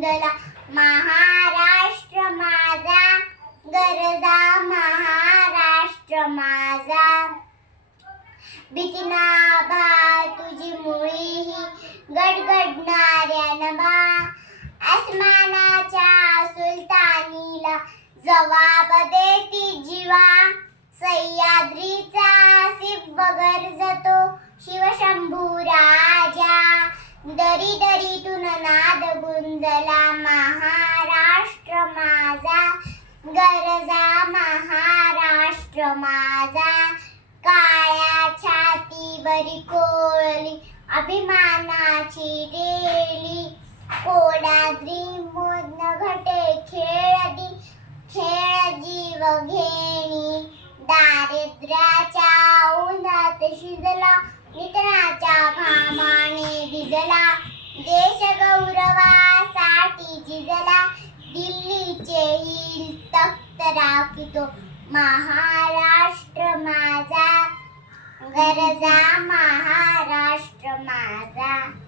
गुंजला महाराष्ट्र माझा. गरजा महाराष्ट्र माझा. भीतीना भा तुझी मुळी ही गडगडणाऱ्या नभा. आसमानाच्या सुलतानीला जवाब देती जीवा. सह्याद्रीचा सिंह गरजतो शिवशंभू राजा. दरी दरीतून ना गुंजला महाराष्ट्र माझा गरजा महाराष्ट्र माझा. काळ्या छातीवरी कोळली अभिमानाची रेली. कोडाद्री मोदन घटे खेळदी खेळ जीव घेणी. दारिद्र्याच्या उन्हात शिजला नितराच्या घामाने भिजला. गौरवासाठी दिल्लीचे येईल तख्त राखितो. महाराष्ट्र माझा गरजा महाराष्ट्र माझा.